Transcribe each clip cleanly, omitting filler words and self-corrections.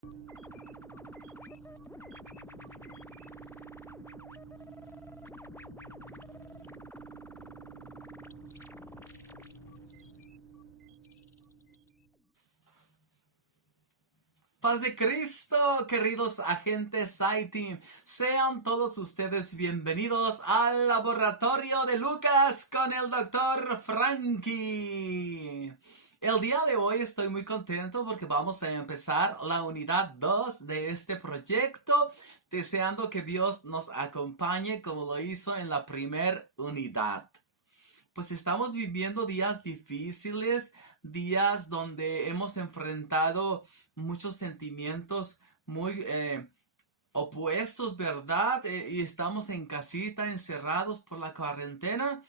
Paz de Cristo, queridos agentes iTeam, sean todos ustedes bienvenidos al laboratorio de Lucas con el Dr. Frankie. El día de hoy estoy muy contento porque vamos a empezar la unidad 2 de este proyecto, deseando que Dios nos acompañe como lo hizo en la primera unidad. Pues estamos viviendo días difíciles, días donde hemos enfrentado muchos sentimientos muy opuestos, ¿verdad? Y estamos en casita, encerrados por la cuarentena.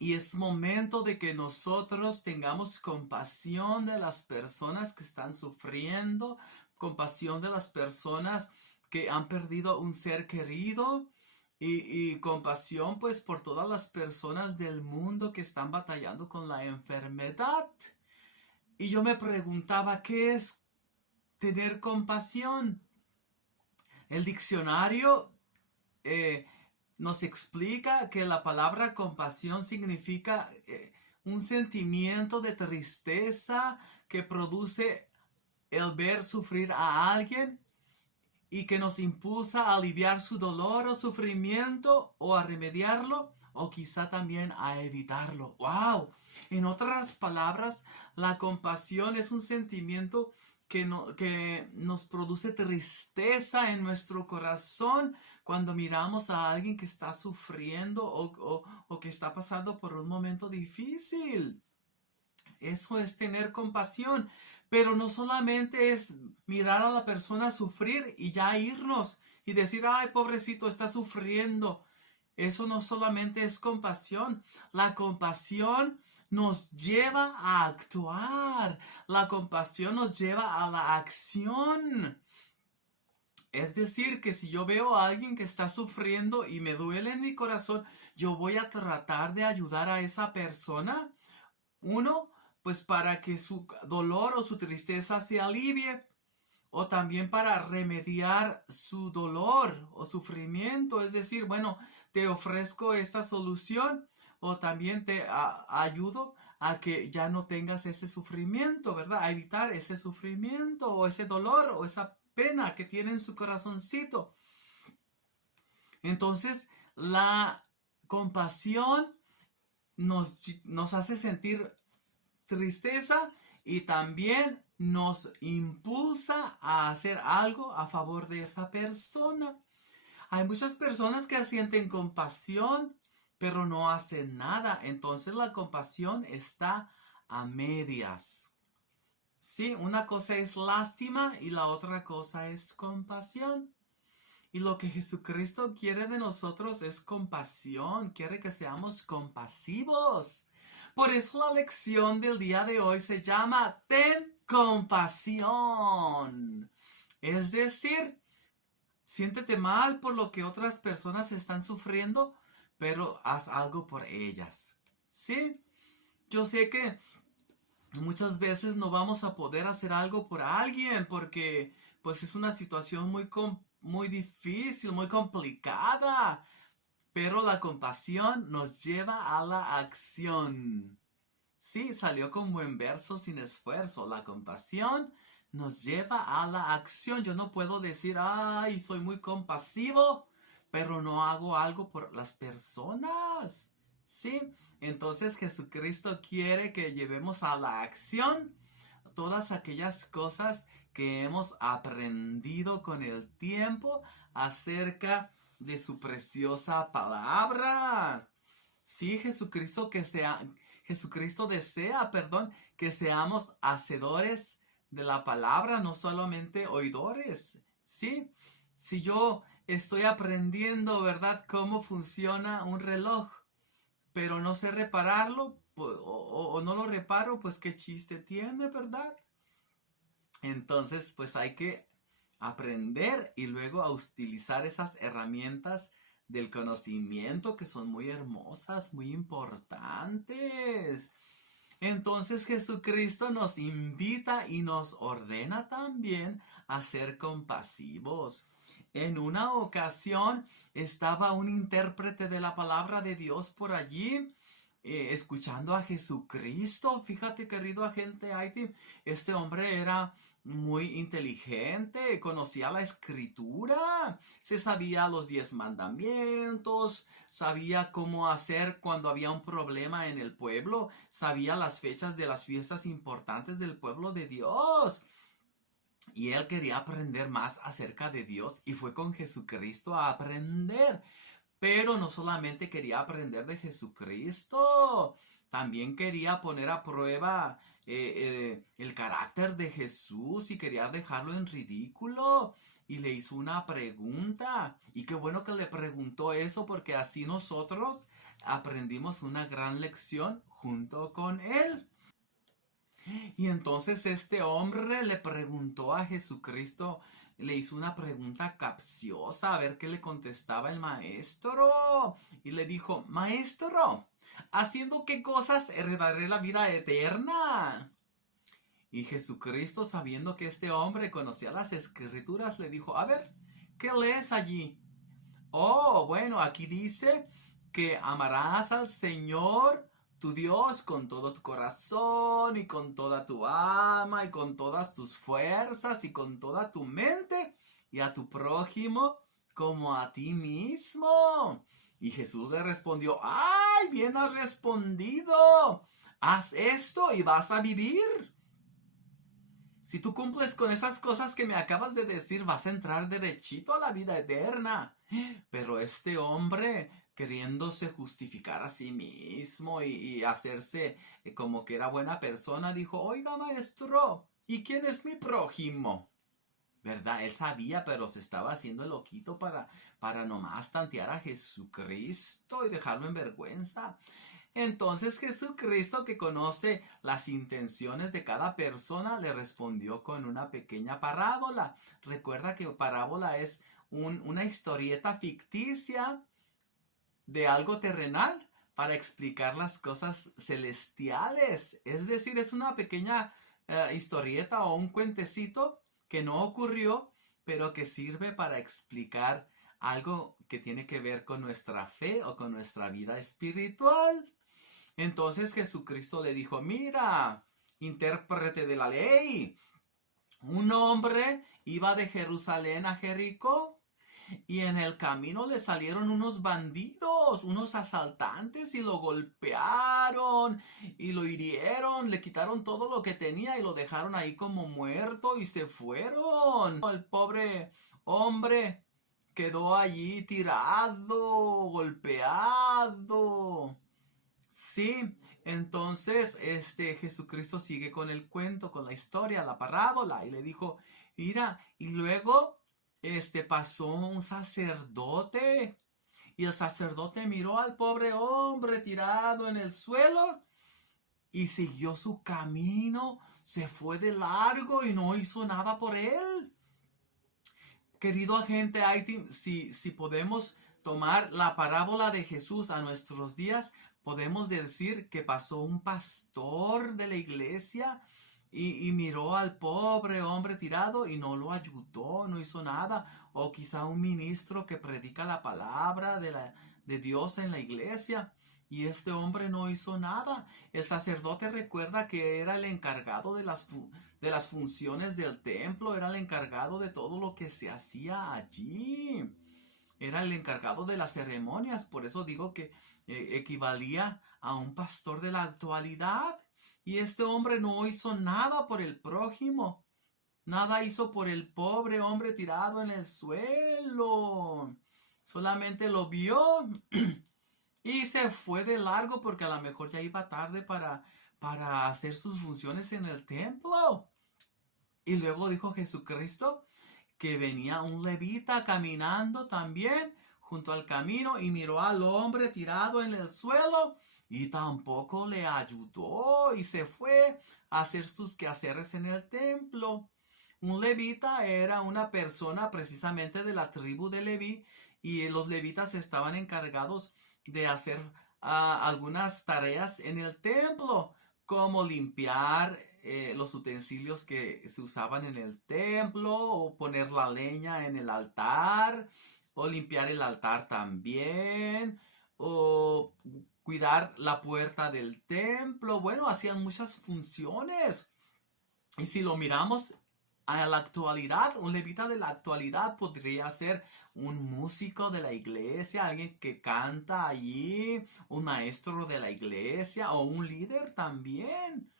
Y es momento de que nosotros tengamos compasión de las personas que están sufriendo, compasión de las personas que han perdido un ser querido. Y compasión pues por todas las personas del mundo que están batallando con la enfermedad. Y yo me preguntaba, ¿qué es tener compasión? El diccionario nos explica que la palabra compasión significa un sentimiento de tristeza que produce el ver sufrir a alguien y que nos impulsa a aliviar su dolor o sufrimiento o a remediarlo o quizá también a evitarlo. ¡Wow! En otras palabras, la compasión es un sentimiento que nos produce tristeza en nuestro corazón cuando miramos a alguien que está sufriendo o que está pasando por un momento difícil. Eso es tener compasión. Pero no solamente es mirar a la persona sufrir y ya irnos y decir, ay, pobrecito, está sufriendo. Eso no solamente es compasión. La compasión nos lleva a actuar. La compasión nos lleva a la acción. Es decir, que si yo veo a alguien que está sufriendo y me duele en mi corazón, yo voy a tratar de ayudar a esa persona. Uno, pues para que su dolor o su tristeza se alivie. O también para remediar su dolor o sufrimiento. Es decir, bueno, te ofrezco esta solución. O también te ayudo a que ya no tengas ese sufrimiento, ¿verdad? A evitar ese sufrimiento o ese dolor o esa pena que tiene en su corazoncito. Entonces, la compasión nos hace sentir tristeza y también nos impulsa a hacer algo a favor de esa persona. Hay muchas personas que sienten compasión, pero no hacen nada. Entonces la compasión está a medias. Sí, una cosa es lástima y la otra cosa es compasión. Y lo que Jesucristo quiere de nosotros es compasión, quiere que seamos compasivos. Por eso la lección del día de hoy se llama Ten compasión. Es decir, siéntete mal por lo que otras personas están sufriendo, pero haz algo por ellas. ¿Sí? Yo sé que muchas veces no vamos a poder hacer algo por alguien porque pues es una situación muy difícil, muy complicada. Pero la compasión nos lleva a la acción. Sí, salió con buen verso sin esfuerzo. La compasión nos lleva a la acción. Yo no puedo decir, ay, soy muy compasivo, pero no hago algo por las personas. Sí, entonces Jesucristo quiere que llevemos a la acción todas aquellas cosas que hemos aprendido con el tiempo acerca de su preciosa palabra. Sí, Jesucristo desea, que seamos hacedores de la palabra, no solamente oidores. Sí, si yo estoy aprendiendo, ¿verdad?, cómo funciona un reloj, pero no sé repararlo, o no lo reparo, pues qué chiste tiene, ¿verdad? Entonces, pues hay que aprender y luego a utilizar esas herramientas del conocimiento que son muy hermosas, muy importantes. Entonces Jesucristo nos invita y nos ordena también a ser compasivos. En una ocasión estaba un intérprete de la palabra de Dios por allí, escuchando a Jesucristo. Fíjate, querido agente Haití, este hombre era muy inteligente, conocía la escritura, se sabía los 10 mandamientos, sabía cómo hacer cuando había un problema en el pueblo, sabía las fechas de las fiestas importantes del pueblo de Dios. Y él quería aprender más acerca de Dios y fue con Jesucristo a aprender. Pero no solamente quería aprender de Jesucristo, también quería poner a prueba el carácter de Jesús y quería dejarlo en ridículo. Y le hizo una pregunta. Y qué bueno que le preguntó eso porque así nosotros aprendimos una gran lección junto con él. Y entonces este hombre le preguntó a Jesucristo, le hizo una pregunta capciosa a ver qué le contestaba el maestro. Y le dijo, maestro, ¿haciendo qué cosas heredaré la vida eterna? Y Jesucristo, sabiendo que este hombre conocía las escrituras, le dijo, a ver, ¿qué lees allí? Oh, bueno, aquí dice que amarás al Señor tu Dios con todo tu corazón y con toda tu alma y con todas tus fuerzas y con toda tu mente y a tu prójimo como a ti mismo. Y Jesús le respondió, ¡ay, bien has respondido! Haz esto y vas a vivir. Si tú cumples con esas cosas que me acabas de decir, vas a entrar derechito a la vida eterna. Pero este hombre, queriéndose justificar a sí mismo y hacerse como que era buena persona, dijo, oiga maestro, ¿y quién es mi prójimo? ¿Verdad? Él sabía, pero se estaba haciendo el loquito para nomás tantear a Jesucristo y dejarlo en vergüenza. Entonces Jesucristo, que conoce las intenciones de cada persona, le respondió con una pequeña parábola. Recuerda que parábola es una historieta ficticia de algo terrenal para explicar las cosas celestiales. Es decir, es una pequeña historieta o un cuentecito que no ocurrió, pero que sirve para explicar algo que tiene que ver con nuestra fe o con nuestra vida espiritual. Entonces Jesucristo le dijo, mira, intérprete de la ley, un hombre iba de Jerusalén a Jericó y en el camino le salieron unos bandidos, unos asaltantes y lo golpearon y lo hirieron, le quitaron todo lo que tenía y lo dejaron ahí como muerto y se fueron. El pobre hombre quedó allí tirado, golpeado. Sí, entonces Jesucristo sigue con el cuento, con la historia, la parábola, y le dijo, mira, y luego pasó un sacerdote, y el sacerdote miró al pobre hombre tirado en el suelo y siguió su camino, se fue de largo y no hizo nada por él. Querido agente Haití, si podemos tomar la parábola de Jesús a nuestros días, podemos decir que pasó un pastor de la iglesia y miró al pobre hombre tirado y no lo ayudó, no hizo nada. O quizá un ministro que predica la palabra de Dios en la iglesia y este hombre no hizo nada. El sacerdote recuerda que era el encargado de las funciones del templo, era el encargado de todo lo que se hacía allí. Era el encargado de las ceremonias, por eso digo que equivalía a un pastor de la actualidad. Y este hombre no hizo nada por el prójimo, nada hizo por el pobre hombre tirado en el suelo. Solamente lo vio y se fue de largo porque a lo mejor ya iba tarde para hacer sus funciones en el templo. Y luego dijo Jesucristo que venía un levita caminando también junto al camino y miró al hombre tirado en el suelo y tampoco le ayudó y se fue a hacer sus quehaceres en el templo. Un levita era una persona precisamente de la tribu de Leví y los levitas estaban encargados de hacer algunas tareas en el templo. como limpiar los utensilios que se usaban en el templo, o poner la leña en el altar, o limpiar el altar también, o cuidar la puerta del templo. Bueno, hacían muchas funciones. Y si lo miramos a la actualidad, un levita de la actualidad podría ser un músico de la iglesia, alguien que canta allí, un maestro de la iglesia o un líder también.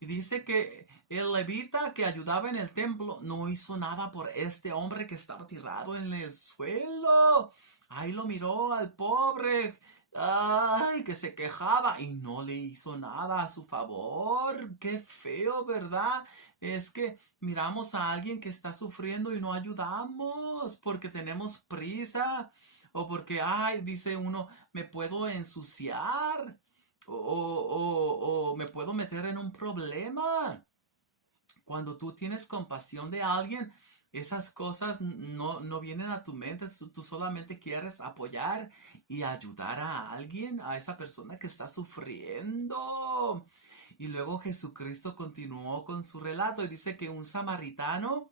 Y dice que el levita que ayudaba en el templo no hizo nada por este hombre que estaba tirado en el suelo. Ahí lo miró al pobre, ay, que se quejaba y no le hizo nada a su favor. Qué feo, ¿verdad? Es que miramos a alguien que está sufriendo y no ayudamos porque tenemos prisa o porque, ay, dice uno, me puedo ensuciar o me puedo meter en un problema. Cuando tú tienes compasión de alguien, esas cosas no vienen a tu mente. Tú solamente quieres apoyar y ayudar a alguien, a esa persona que está sufriendo. Y luego Jesucristo continuó con su relato y dice que un samaritano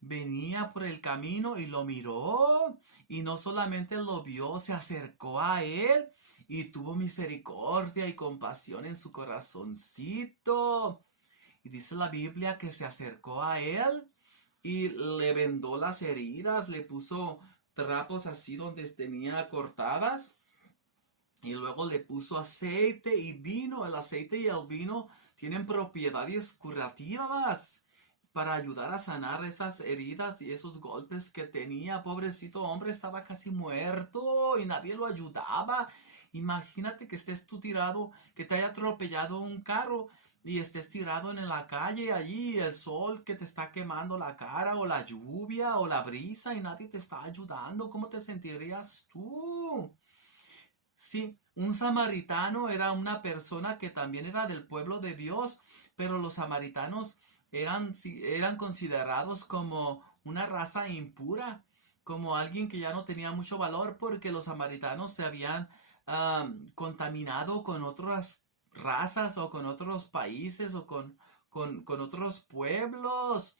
venía por el camino y lo miró, y no solamente lo vio, se acercó a él y tuvo misericordia y compasión en su corazoncito. Y dice la Biblia que se acercó a él y le vendó las heridas, le puso trapos así donde tenía cortadas, y luego le puso aceite y vino. El aceite y el vino tienen propiedades curativas para ayudar a sanar esas heridas y esos golpes que tenía. Pobrecito hombre, estaba casi muerto y nadie lo ayudaba. Imagínate que estés tú tirado, que te haya atropellado un carro y estés tirado en la calle allí, el sol que te está quemando la cara, o la lluvia, o la brisa, y nadie te está ayudando. ¿Cómo te sentirías tú? Sí, un samaritano era una persona que también era del pueblo de Dios, pero los samaritanos eran considerados como una raza impura, como alguien que ya no tenía mucho valor, porque los samaritanos se habían contaminado con otras razas o con otros países o con otros pueblos.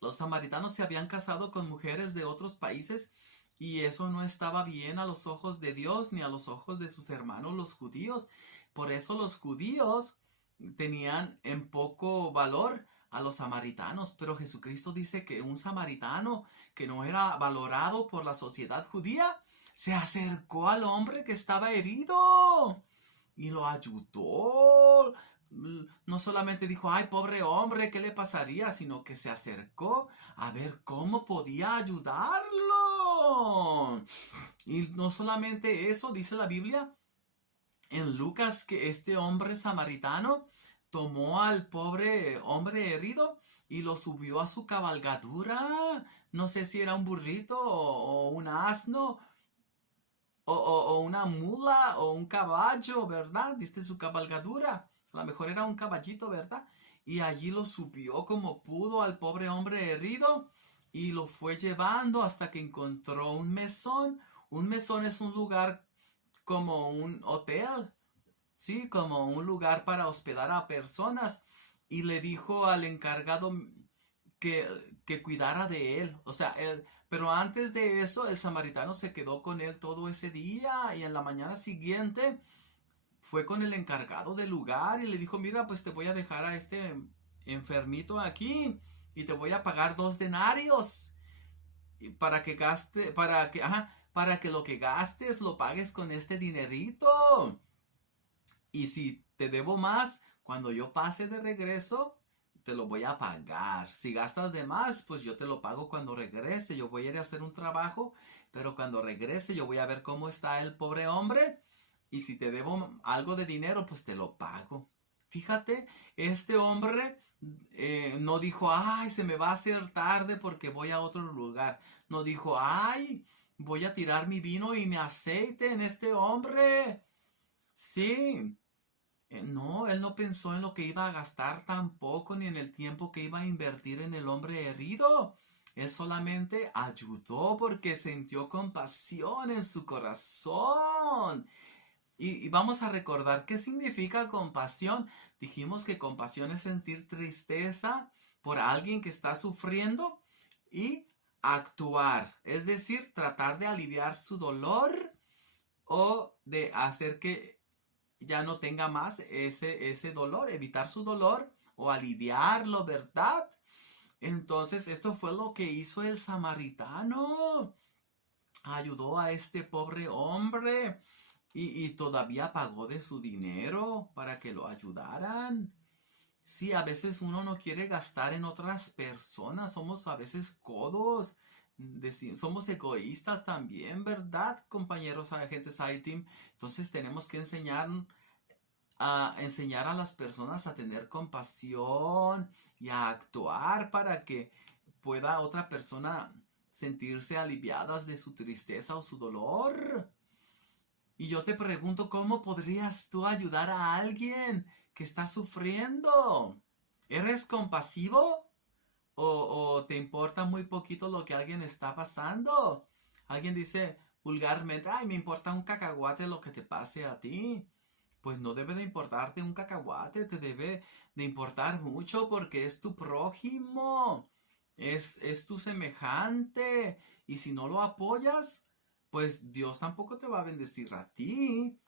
Los samaritanos se habían casado con mujeres de otros países, y eso no estaba bien a los ojos de Dios ni a los ojos de sus hermanos los judíos. Por eso los judíos tenían en poco valor a los samaritanos. Pero Jesucristo dice que un samaritano que no era valorado por la sociedad judía se acercó al hombre que estaba herido y lo ayudó. No solamente dijo, ay, pobre hombre, ¿qué le pasaría? Sino que se acercó a ver cómo podía ayudarlo. Y no solamente eso, dice la Biblia en Lucas, que este hombre samaritano tomó al pobre hombre herido y lo subió a su cabalgadura. No sé si era un burrito o un asno o una mula o un caballo, ¿verdad? Diste su cabalgadura. A lo mejor era un caballito, ¿verdad? Y allí lo subió como pudo al pobre hombre herido y lo fue llevando hasta que encontró un mesón. Un mesón es un lugar como un hotel, sí, como un lugar para hospedar a personas. Y le dijo al encargado que, que cuidara de él. O sea, pero antes de eso, el samaritano se quedó con él todo ese día, y en la mañana siguiente fue con el encargado del lugar y le dijo, mira, pues te voy a dejar a este enfermito aquí y te voy a pagar 2 denarios para que gaste, para que lo que gastes lo pagues con este dinerito. Y si te debo más, cuando yo pase de regreso, te lo voy a pagar. Si gastas de más, pues yo te lo pago cuando regrese. Yo voy a ir a hacer un trabajo, pero cuando regrese yo voy a ver cómo está el pobre hombre. Y si te debo algo de dinero, pues te lo pago. Fíjate, este hombre no dijo, ay, se me va a hacer tarde porque voy a otro lugar. No dijo, ay, voy a tirar mi vino y mi aceite en este hombre. Sí. No, él no pensó en lo que iba a gastar tampoco, ni en el tiempo que iba a invertir en el hombre herido. Él solamente ayudó porque sintió compasión en su corazón. Y vamos a recordar qué significa compasión. Dijimos que compasión es sentir tristeza por alguien que está sufriendo y actuar, es decir, tratar de aliviar su dolor o de hacer que ya no tenga más ese dolor, evitar su dolor o aliviarlo, ¿verdad? Entonces, esto fue lo que hizo el samaritano. Ayudó a este pobre hombre y todavía pagó de su dinero para que lo ayudaran. Sí, a veces uno no quiere gastar en otras personas, somos a veces codos, somos egoístas también, ¿verdad, compañeros agentes iTeam? Entonces tenemos que enseñar a las personas a tener compasión y a actuar para que pueda otra persona sentirse aliviadas de su tristeza o su dolor. Y yo te pregunto, ¿cómo podrías tú ayudar a alguien que está sufriendo? ¿Eres compasivo? ¿O te importa muy poquito lo que alguien está pasando? Alguien dice vulgarmente, ay, me importa un cacahuate lo que te pase a ti. Pues no debe de importarte un cacahuate, te debe de importar mucho porque es tu prójimo, es tu semejante. Y si no lo apoyas, pues Dios tampoco te va a bendecir a ti.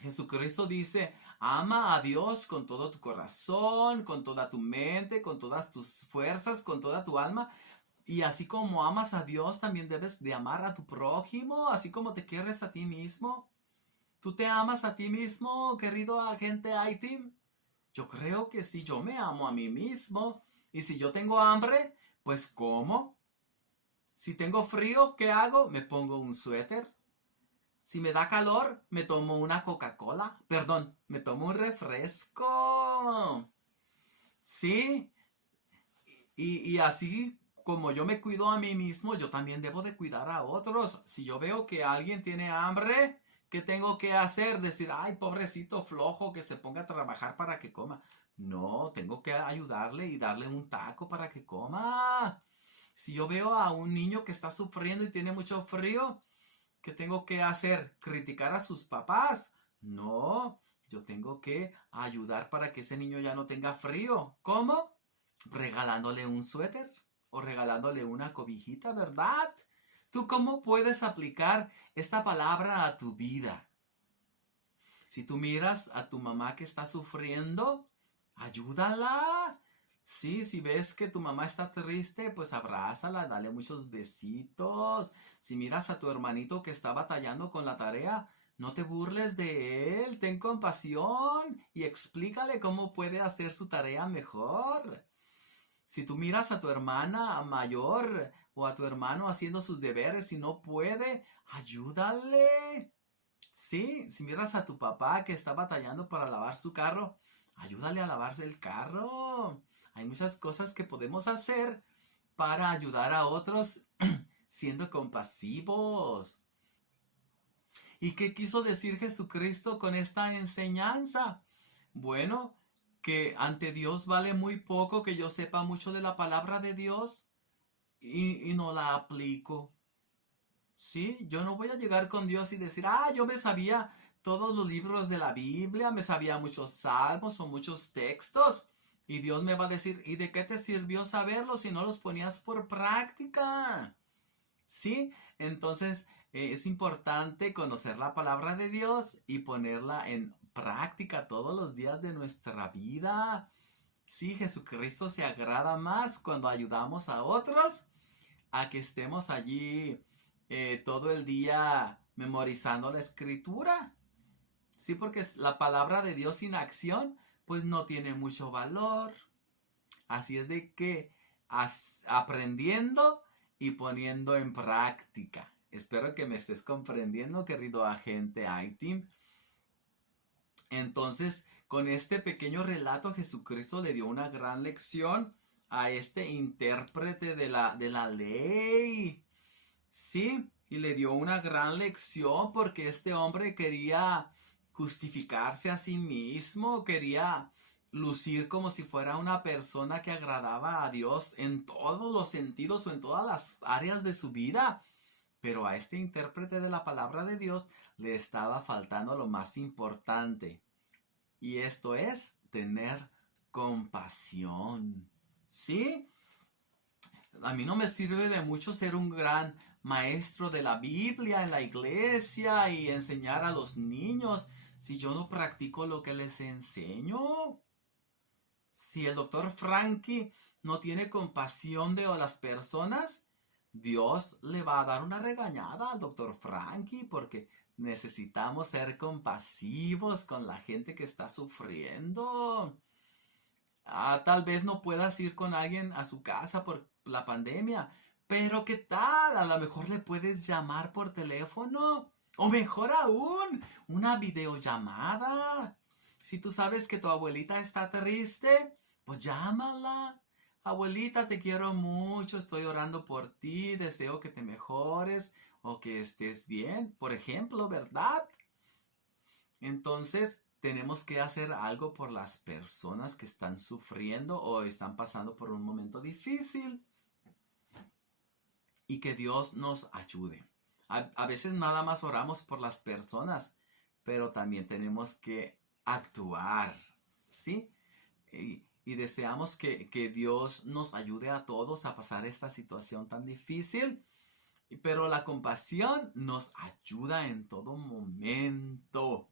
Jesucristo dice, ama a Dios con todo tu corazón, con toda tu mente, con todas tus fuerzas, con toda tu alma. Y así como amas a Dios, también debes de amar a tu prójimo, así como te quieres a ti mismo. ¿Tú te amas a ti mismo, querido agente iTeam? Yo creo que sí, yo me amo a mí mismo. Y si yo tengo hambre, pues como. Si tengo frío, ¿qué hago? Me pongo un suéter. Si me da calor, me tomo una Coca-Cola. Perdón, me tomo un refresco. Sí, y así como yo me cuido a mí mismo, yo también debo de cuidar a otros. Si yo veo que alguien tiene hambre, ¿qué tengo que hacer? Decir, ay, pobrecito flojo, que se ponga a trabajar para que coma. No, tengo que ayudarle y darle un taco para que coma. Si yo veo a un niño que está sufriendo y tiene mucho frío, ¿qué tengo que hacer? ¿Criticar a sus papás? No, yo tengo que ayudar para que ese niño ya no tenga frío. ¿Cómo? Regalándole un suéter o regalándole una cobijita, ¿verdad? ¿Tú cómo puedes aplicar esta palabra a tu vida? Si tú miras a tu mamá que está sufriendo, ayúdala. Sí, si ves que tu mamá está triste, pues abrázala, dale muchos besitos. Si miras a tu hermanito que está batallando con la tarea, no te burles de él, ten compasión y explícale cómo puede hacer su tarea mejor. Si tú miras a tu hermana mayor o a tu hermano haciendo sus deberes y no puede, ayúdale. Sí, si miras a tu papá que está batallando para lavar su carro, ayúdale a lavarse el carro. Hay muchas cosas que podemos hacer para ayudar a otros siendo compasivos. ¿Y qué quiso decir Jesucristo con esta enseñanza? Bueno, que ante Dios vale muy poco que yo sepa mucho de la palabra de Dios y no la aplico. Sí, yo no voy a llegar con Dios y decir, yo me sabía todos los libros de la Biblia, me sabía muchos salmos o muchos textos. Y Dios me va a decir, ¿y de qué te sirvió saberlos si no los ponías por práctica? Sí, entonces es importante conocer la palabra de Dios y ponerla en práctica todos los días de nuestra vida. Sí, Jesucristo se agrada más cuando ayudamos a otros a que estemos allí todo el día memorizando la escritura. Sí, porque la palabra de Dios sin acción pues no tiene mucho valor. Así es de que aprendiendo y poniendo en práctica. Espero que me estés comprendiendo, querido agente iTeam. Entonces, con este pequeño relato, Jesucristo le dio una gran lección a este intérprete de la ley. Sí, y le dio una gran lección porque este hombre quería justificarse a sí mismo, quería lucir como si fuera una persona que agradaba a Dios en todos los sentidos o en todas las áreas de su vida. Pero a este intérprete de la palabra de Dios le estaba faltando lo más importante. Y esto es tener compasión. ¿Sí? A mí no me sirve de mucho ser un gran maestro de la Biblia en la iglesia y enseñar a los niños si yo no practico lo que les enseño. Si el doctor Frankie no tiene compasión de las personas, Dios le va a dar una regañada al doctor Frankie porque necesitamos ser compasivos con la gente que está sufriendo. Tal vez no puedas ir con alguien a su casa por la pandemia, pero ¿qué tal? A lo mejor le puedes llamar por teléfono. O mejor aún, una videollamada. Si tú sabes que tu abuelita está triste, pues llámala. Abuelita, te quiero mucho, estoy orando por ti, deseo que te mejores o que estés bien, por ejemplo, ¿verdad? Entonces, tenemos que hacer algo por las personas que están sufriendo o están pasando por un momento difícil. Y que Dios nos ayude. A veces nada más oramos por las personas, pero también tenemos que actuar, ¿sí? Y deseamos que Dios nos ayude a todos a pasar esta situación tan difícil. Pero la compasión nos ayuda en todo momento.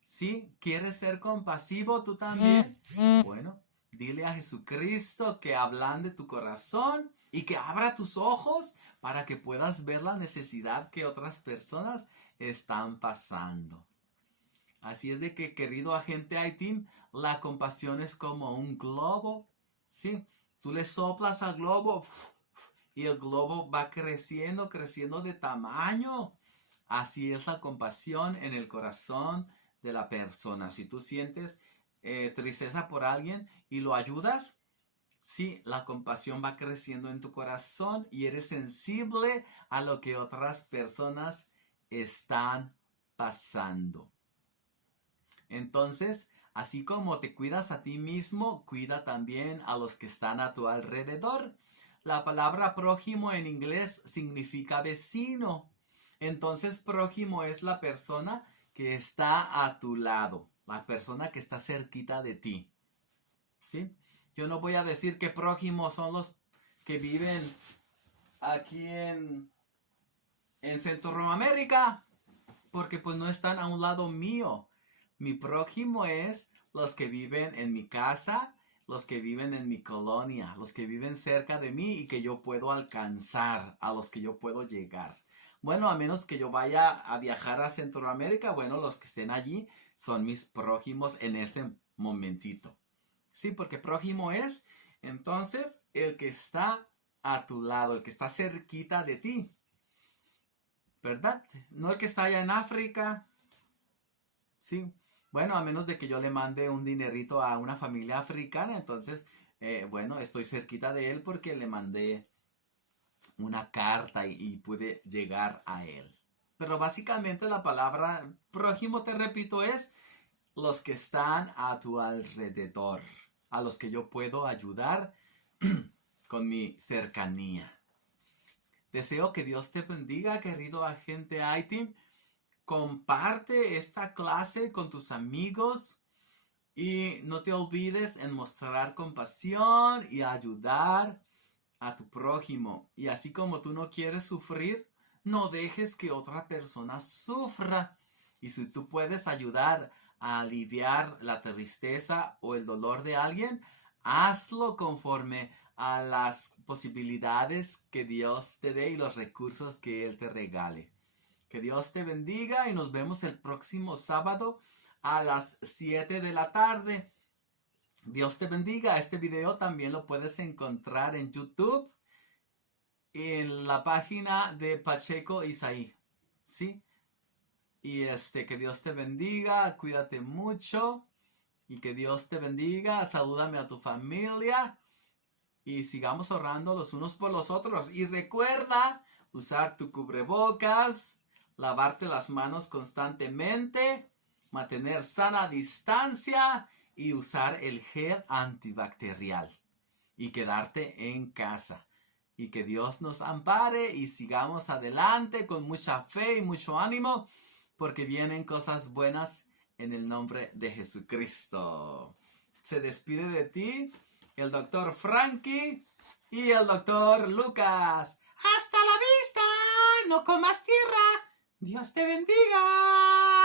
¿Sí? ¿Quieres ser compasivo tú también? Bueno, dile a Jesucristo que ablande tu corazón y que abra tus ojos para que puedas ver la necesidad que otras personas están pasando. Así es de que, querido agente I-Team, la compasión es como un globo. ¿Sí? Tú le soplas al globo y el globo va creciendo, creciendo de tamaño. Así es la compasión en el corazón de la persona. Si tú sientes tristeza por alguien y lo ayudas, sí, la compasión va creciendo en tu corazón y eres sensible a lo que otras personas están pasando. Entonces, así como te cuidas a ti mismo, cuida también a los que están a tu alrededor. La palabra prójimo en inglés significa vecino. Entonces, prójimo es la persona que está a tu lado, la persona que está cerquita de ti. ¿Sí? Yo no voy a decir que prójimos son los que viven aquí en Centroamérica, porque pues no están a un lado mío. Mi prójimo es los que viven en mi casa, los que viven en mi colonia, los que viven cerca de mí y que yo puedo alcanzar, a los que yo puedo llegar. Bueno, a menos que yo vaya a viajar a Centroamérica, bueno, los que estén allí son mis prójimos en ese momentito. Sí, porque prójimo es, entonces, el que está a tu lado, el que está cerquita de ti. ¿Verdad? No el que está allá en África. Sí. Bueno, a menos de que yo le mande un dinerito a una familia africana, entonces, bueno, estoy cerquita de él porque le mandé una carta y pude llegar a él. Pero básicamente la palabra prójimo, te repito, es los que están a tu alrededor, a los que yo puedo ayudar con mi cercanía. Deseo que Dios te bendiga, querido agente I-Team. Comparte esta clase con tus amigos y no te olvides en mostrar compasión y ayudar a tu prójimo. Y así como tú no quieres sufrir, no dejes que otra persona sufra. Y si tú puedes ayudar a aliviar la tristeza o el dolor de alguien, hazlo conforme a las posibilidades que Dios te dé y los recursos que Él te regale. Que Dios te bendiga y nos vemos el próximo sábado a las 7 de la tarde. Dios te bendiga. Este video también lo puedes encontrar en YouTube, en la página de Pacheco Isaí. ¿Sí? Y que Dios te bendiga, cuídate mucho y que Dios te bendiga. Salúdame a tu familia y sigamos orando los unos por los otros. Y recuerda usar tu cubrebocas, lavarte las manos constantemente, mantener sana distancia y usar el gel antibacterial y quedarte en casa. y que Dios nos ampare y sigamos adelante con mucha fe y mucho ánimo, porque vienen cosas buenas en el nombre de Jesucristo. Se despide de ti el doctor Frankie y el doctor Lucas. ¡Hasta la vista! ¡No comas tierra! ¡Dios te bendiga!